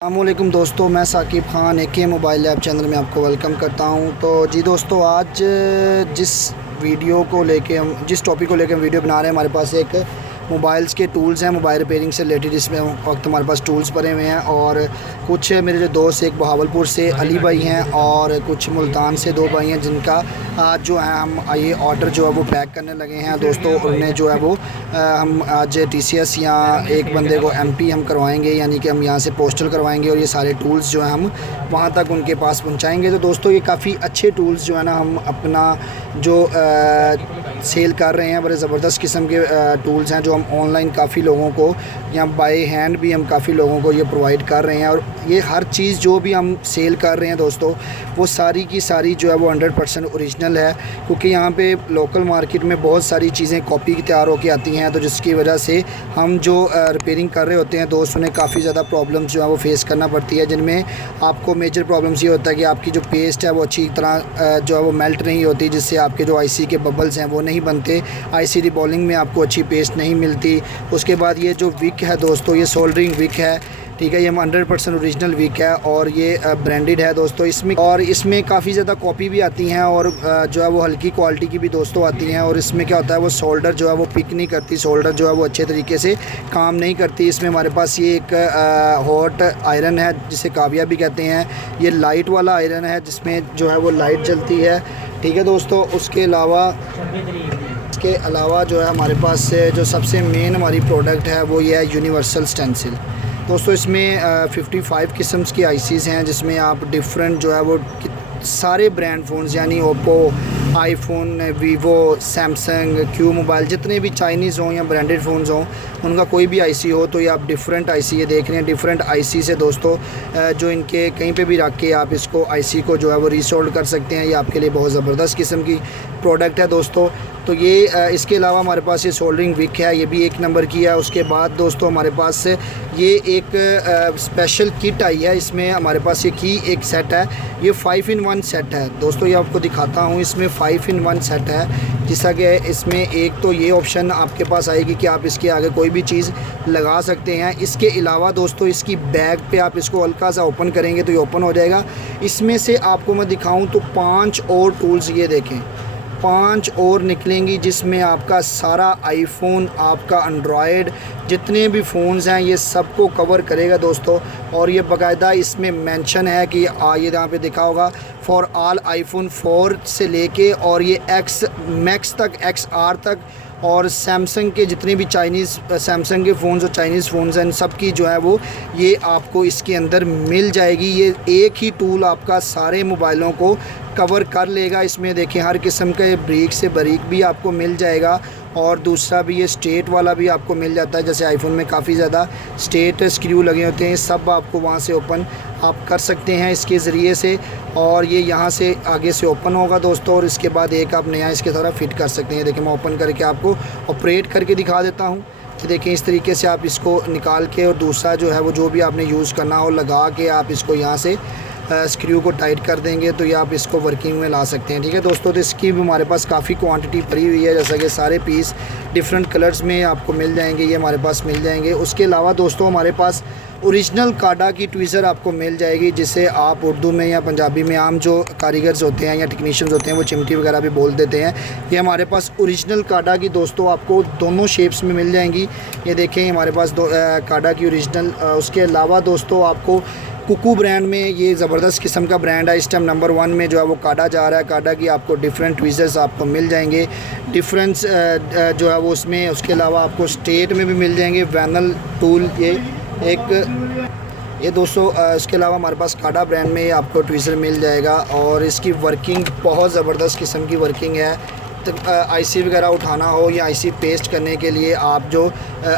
अस्सलामुअलैकुम दोस्तों, मैं Saqib Khan AK mobile app channel में आपको वेलकम करता हूं। तो जी दोस्तों, आज जिस टॉपिक को लेकर हम वीडियो बना रहे हैं, हमारे पास एक मोबाइल्स के टूल्स हैं, मोबाइल रिपेयरिंग से रिलेटेड। इसमें वक्त हमारे पास टूल्स पड़े हुए हैं और कुछ मेरे जो दोस्त, एक बहावलपुर से अली भाई हैं और कुछ मुल्तान से दो भाई हैं, जिनका आज जो है हम ये ऑर्डर जो है वो पैक करने लगे हैं दोस्तों। उन्हें जो है वो हम आज TCS या एक बंदे को MP हम करवाएंगे, यानी कि हम यहाँ से पोस्टल करवाएंगे और ये सारे टूल्स जो हैं हम वहाँ तक उनके पास पहुँचाएँगे। तो दोस्तों, ये काफ़ी अच्छे टूल्स जो है ना, हम अपना जो सेल कर रहे हैं, बड़े ज़बरदस्त किस्म के टूल्स हैं जो हम ऑनलाइन काफ़ी लोगों को या बाय हैंड भी हम काफ़ी लोगों को ये प्रोवाइड कर रहे हैं। और ये हर चीज़ जो भी हम सेल कर रहे हैं दोस्तों, वो सारी की सारी जो है वो 100% ओरिजिनल है, क्योंकि यहाँ पे लोकल मार्केट में बहुत सारी चीज़ें कॉपी की तैयार होकर आती हैं। तो जिसकी वजह से हम जो रिपेयरिंग कर रहे होते हैं दोस्त, उन्हें काफ़ी ज़्यादा प्रॉब्लम्स जो है वो फेस करना पड़ती है, जिनमें आपको मेजर प्रॉब्लम्स ये होता है कि आपकी जो पेस्ट है वो अच्छी तरह जो है वो मेल्ट नहीं होती, जिससे आपके जो IC के बबल्स हैं वो नहीं बनते, IC रिबॉलिंग में आपको अच्छी पेस्ट नहीं मिलती। उसके बाद ये जो विक है दोस्तों, ये सोल्डरिंग विक है, ठीक है, ये 100% ओरिजिनल विक है और ये ब्रांडेड है दोस्तों। इसमें काफ़ी ज़्यादा कॉपी भी आती हैं और जो है वो हल्की क्वालिटी की भी दोस्तों आती हैं। और इसमें क्या होता है, वो सोल्डर जो है वो पिक नहीं करती, सोल्डर जो है वो अच्छे तरीके से काम नहीं करती। इसमें हमारे पास ये एक हॉट आयरन है, जिसे काविया भी कहते हैं। ये लाइट वाला आयरन है, जिसमें जो है वो लाइट जलती है, ठीक है दोस्तों। इसके अलावा जो है हमारे पास जो सबसे मेन हमारी प्रोडक्ट है वो ये है यूनिवर्सल स्टेंसिल दोस्तों। इसमें 55 किस्म की ICs हैं, जिसमें आप डिफरेंट जो है वो सारे ब्रांड फ़ोन्स, यानी Oppo, iPhone, Vivo, Samsung, Q mobile, जितने भी चाइनीज़ हों या ब्रांडेड फ़ोन्स हों, उनका कोई भी IC हो, तो ये आप डिफरेंट IC ये देख रहे हैं। डिफरेंट IC से दोस्तों जो इनके कहीं पे भी रख के आप इसको IC को जो है वो रीसोल्ड कर सकते हैं। ये आपके लिए बहुत ज़बरदस्त किस्म की प्रोडक्ट है दोस्तों। तो ये इसके अलावा हमारे पास ये सोल्डरिंग विक है, ये भी 1 नंबर की है। उसके बाद दोस्तों हमारे पास ये एक स्पेशल किट आई है, इसमें हमारे पास ये की एक सेट है, ये 5-in-1 सेट है दोस्तों। ये आपको दिखाता हूँ, इसमें 5-in-1 सेट है, जिसका कि इसमें एक तो ये ऑप्शन आपके पास आएगी कि आप इसके आगे कोई भी चीज़ लगा सकते हैं। इसके अलावा दोस्तों, इसकी बैग पे आप इसको हल्का सा ओपन करेंगे तो ये ओपन हो जाएगा। इसमें से आपको मैं दिखाऊं तो 5 और टूल्स, ये देखें, 5 और निकलेंगी, जिसमें आपका सारा आईफोन, आपका एंड्रॉयड, जितने भी फ़ोन्स हैं, ये सबको कवर करेगा दोस्तों। और ये बाकायदा इसमें मेंशन है कि ये यहाँ पे दिखा होगा फॉर ऑल आईफोन 4 से लेके और ये X मैक्स तक, XR तक, और सैमसंग के जितने भी सैमसंग के फ़ोन्स और चाइनीज़ फ़ोन्स हैं, सब की जो है वो ये आपको इसके अंदर मिल जाएगी। ये एक ही टूल आपका सारे मोबाइलों को कवर कर लेगा। इसमें देखें, हर किस्म का ये बारीक से बारीक भी आपको मिल जाएगा और दूसरा भी ये स्टेट वाला भी आपको मिल जाता है। जैसे आईफोन में काफ़ी ज़्यादा स्टेट स्क्रू लगे होते हैं, सब आपको वहाँ से ओपन आप कर सकते हैं इसके ज़रिए से। और ये यहाँ से आगे से ओपन होगा दोस्तों, और इसके बाद एक आप नया इसके तरह फ़िट कर सकते हैं। देखिए, मैं ओपन करके आपको ऑपरेट करके दिखा देता हूँ कि देखें, इस तरीके से आप इसको निकाल के और दूसरा जो है वो जो भी आपने यूज़ करना हो लगा के आप इसको यहाँ से स्क्रू को टाइट कर देंगे तो ये आप इसको वर्किंग में ला सकते हैं, ठीक है दोस्तों। तो इसकी भी हमारे पास काफ़ी क्वांटिटी पड़ी हुई है, जैसा कि सारे पीस डिफरेंट कलर्स में आपको मिल जाएंगे, ये हमारे पास मिल जाएंगे। उसके अलावा दोस्तों हमारे पास ओरिजिनल काडा की ट्वीज़र आपको मिल जाएगी, जिसे आप उर्दू में या पंजाबी में आम जो कारीगर्स होते हैं या टेक्नीशियंस होते हैं वो चिमटी वगैरह भी बोल देते हैं। ये हमारे पास ओरिजिनल काडा की दोस्तों आपको दोनों शेप्स में मिल जाएंगी। ये देखें, हमारे पास काडा की ओरिजिनल। उसके अलावा दोस्तों आपको कुकू ब्रांड में, ये ज़बरदस्त किस्म का ब्रांड है, इस टाइम नंबर 1 में जो है वो काडा जा रहा है। काडा की आपको डिफरेंट ट्वीज़र्स आपको मिल जाएंगे, डिफरेंस जो है वो उसमें। उसके अलावा आपको स्टेट में भी मिल जाएंगे वैनल टूल, ये दोस्तों। इसके अलावा हमारे पास काडा ब्रांड में आपको ट्वीज़र मिल जाएगा और इसकी वर्किंग बहुत ज़बरदस्त किस्म की वर्किंग है। IC वगैरह उठाना हो या IC पेस्ट करने के लिए आप जो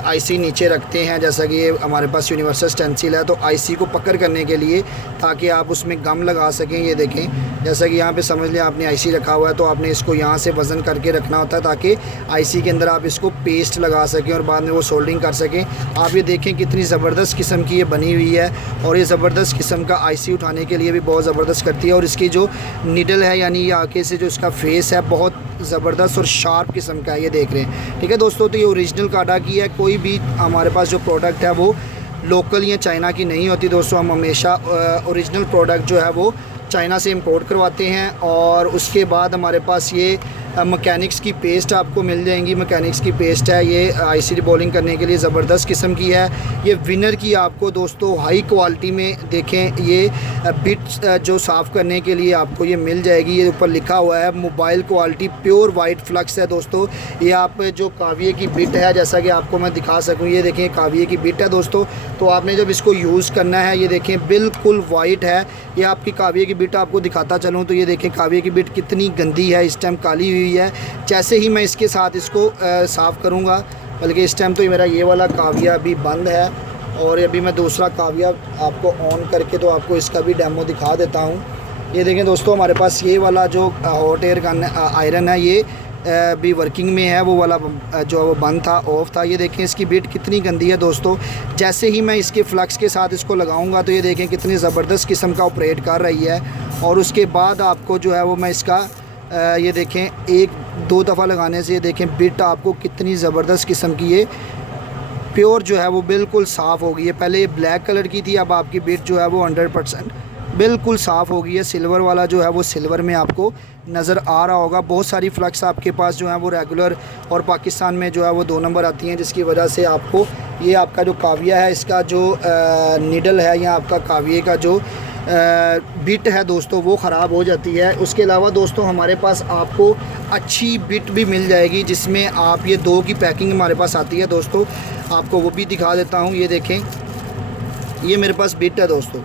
IC नीचे रखते हैं, जैसा कि ये हमारे पास यूनिवर्सल स्टेंसिल है, तो IC को पकड़ करने के लिए, ताकि आप उसमें गम लगा सकें। ये देखें, जैसा कि यहाँ पे समझ लें आपने IC रखा हुआ है, तो आपने इसको यहाँ से वज़न करके रखना होता है ताकि IC के अंदर आप इसको पेस्ट लगा सकें और बाद में वो सोल्डरिंग कर सकें। आप ये देखें कितनी ज़बरदस्त किस्म की ये बनी हुई है, और ये ज़बरदस्त किस्म का IC उठाने के लिए भी बहुत ज़बरदस्त करती है। और इसकी जो निडल है, यानी ये आगे से जो इसका फेस है, बहुत ज़बरदस्त और शार्प किस्म का है, ये देख रहे हैं, ठीक है दोस्तों। तो ये ओरिजिनल काडा की है। कोई भी हमारे पास जो प्रोडक्ट है वो लोकल या चाइना की नहीं होती दोस्तों। हम हमेशा ओरिजिनल प्रोडक्ट जो है वो चाइना से इंपोर्ट करवाते हैं। और उसके बाद हमारे पास ये मैकेनिक्स की पेस्ट आपको मिल जाएंगी। मैकेनिक्स की पेस्ट है, ये आईसी रिबॉलिंग करने के लिए ज़बरदस्त किस्म की है। ये विनर की आपको दोस्तों हाई क्वालिटी में देखें, ये बिट जो साफ़ करने के लिए आपको ये मिल जाएगी। ये ऊपर लिखा हुआ है mobile quality pure white flux है दोस्तों। ये आप जो काविये की बिट है, जैसा कि आपको मैं दिखा सकूँ, ये देखें काविये की बिट है दोस्तों। तो आपने जब इसको यूज़ करना है, ये देखें बिल्कुल वाइट है। ये आपकी काविये की बिट आपको दिखाता चलूँ तो ये देखें काविये की बिट कितनी गंदी है, इस टाइम काली हुई है। जैसे ही मैं इसके साथ इसको साफ़ करूँगा, बल्कि इस टाइम तो मेरा ये वाला काविया अभी बंद है और अभी मैं दूसरा काविया आपको ऑन करके तो आपको इसका भी डेमो दिखा देता हूँ। ये देखें दोस्तों, हमारे पास ये वाला जो हॉट एयर गन आयरन है, ये भी वर्किंग में है। वो वाला जो वो बंद था, ऑफ था। ये देखें इसकी बिट कितनी गंदी है दोस्तों। जैसे ही मैं इसके फ्लक्स के साथ इसको लगाऊंगा तो ये देखें कितनी ज़बरदस्त किस्म का ऑपरेट कर रही है। और उसके बाद आपको जो है वो मैं इसका ये देखें 1-2 दफ़ा लगाने से ये देखें बिट आपको कितनी ज़बरदस्त किस्म की ये प्योर जो है वो बिल्कुल साफ़ हो गई है। पहले ये ब्लैक कलर की थी, अब आपकी बिट जो है वो 100% बिल्कुल साफ़ हो गई है। सिल्वर वाला जो है वो सिल्वर में आपको नज़र आ रहा होगा। बहुत सारी फ्लक्स आपके पास जो है वो रेगुलर और पाकिस्तान में जो है वो 2 नंबर आती हैं, जिसकी वजह से आपको ये आपका जो काविया है, इसका जो नीडल है या आपका काविये का जो बिट है दोस्तों, वो ख़राब हो जाती है। उसके अलावा दोस्तों हमारे पास आपको अच्छी बिट भी मिल जाएगी, जिसमें आप ये 2 की पैकिंग हमारे पास आती है दोस्तों। आपको वो भी दिखा देता हूँ। ये देखें, ये मेरे पास बिट है दोस्तों।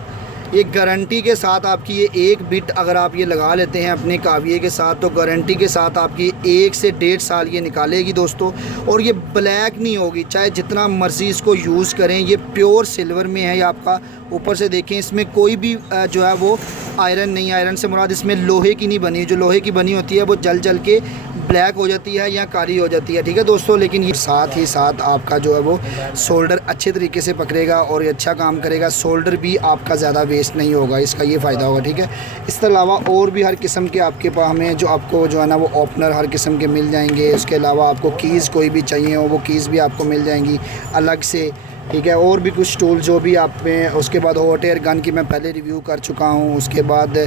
ये गारंटी के साथ आपकी ये एक बिट अगर आप ये लगा लेते हैं अपने काविये के साथ, तो गारंटी के साथ आपकी 1 से 1.5 साल ये निकालेगी दोस्तों। और ये ब्लैक नहीं होगी, चाहे जितना मर्ज़ी इसको यूज़ करें। ये प्योर सिल्वर में है। ये आपका ऊपर से देखें, इसमें कोई भी जो है वो आयरन नहीं, आयरन से मुराद इसमें लोहे की नहीं बनी। जो लोहे की बनी होती है वो जल जल के ब्लैक हो जाती है या काली हो जाती है, ठीक है दोस्तों। लेकिन ये साथ ही साथ आपका जो है वो सोल्डर अच्छे तरीके से पकड़ेगा और ये अच्छा काम करेगा। सोल्डर भी आपका ज़्यादा वेस्ट नहीं होगा, इसका ये फ़ायदा होगा, ठीक है। इसके अलावा और भी हर किस्म के आपके पास हमें जो आपको जो है ना वो ओपनर हर किस्म के मिल जाएंगे। उसके अलावा आपको कीज़ कोई भी चाहिए हो, वो कीज़ भी आपको मिल जाएंगी अलग से, ठीक है। और भी कुछ टूल जो भी आप में। उसके बाद हॉट एयर गन की मैं पहले रिव्यू कर चुका हूँ। उसके बाद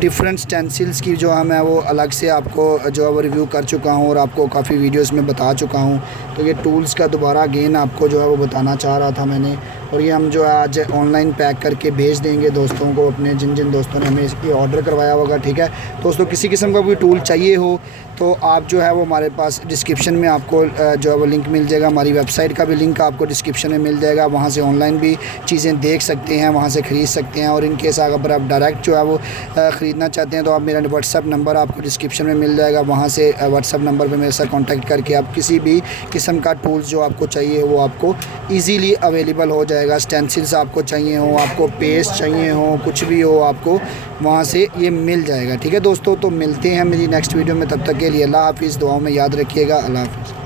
डिफरेंट स्टेंसिल्स की जो है मैं वो अलग से आपको जो है वो रिव्यू कर चुका हूँ और आपको काफ़ी वीडियोस में बता चुका हूँ। तो ये टूल्स का दोबारा अगेन आपको जो है वो बताना चाह रहा था मैंने। और ये हम जो है आज ऑनलाइन पैक करके भेज देंगे दोस्तों को, अपने जिन जिन दोस्तों ने हमें ये ऑर्डर करवाया होगा, ठीक है दोस्तों। किसी किस्म का कोई टूल चाहिए हो तो आप जो है वो हमारे पास डिस्क्रिप्शन में आपको जो है वो लिंक मिल जाएगा। हमारी वेबसाइट का भी लिंक आपको डिस्क्रिप्शन में मिल जाएगा। वहाँ से ऑनलाइन भी चीज़ें देख सकते हैं, वहाँ से ख़रीद सकते हैं। और इन केस अगर आप डायरेक्ट जो है वो ख़रीदना चाहते हैं तो आप मेरा व्हाट्सअप नंबर आपको डिस्क्रिप्शन में मिल जाएगा। वहाँ से व्हाट्सअप नंबर पर मेरे साथ कॉन्टैक्ट करके आप किसी भी किस्म का टूल्स जो आपको चाहिए वो आपको ईज़िली अवेलेबल हो जाएगा। स्टेंसिल्स आपको चाहिए हो, आपको पेस्ट चाहिए हो, कुछ भी हो, आपको वहाँ से ये मिल जाएगा, ठीक है दोस्तों। तो मिलते हैं मेरी नेक्स्ट वीडियो में, तब तक के लिए अल्लाह हाफ़िज़। दुआओं में याद रखिएगा। अल्लाह हाफ़िज़।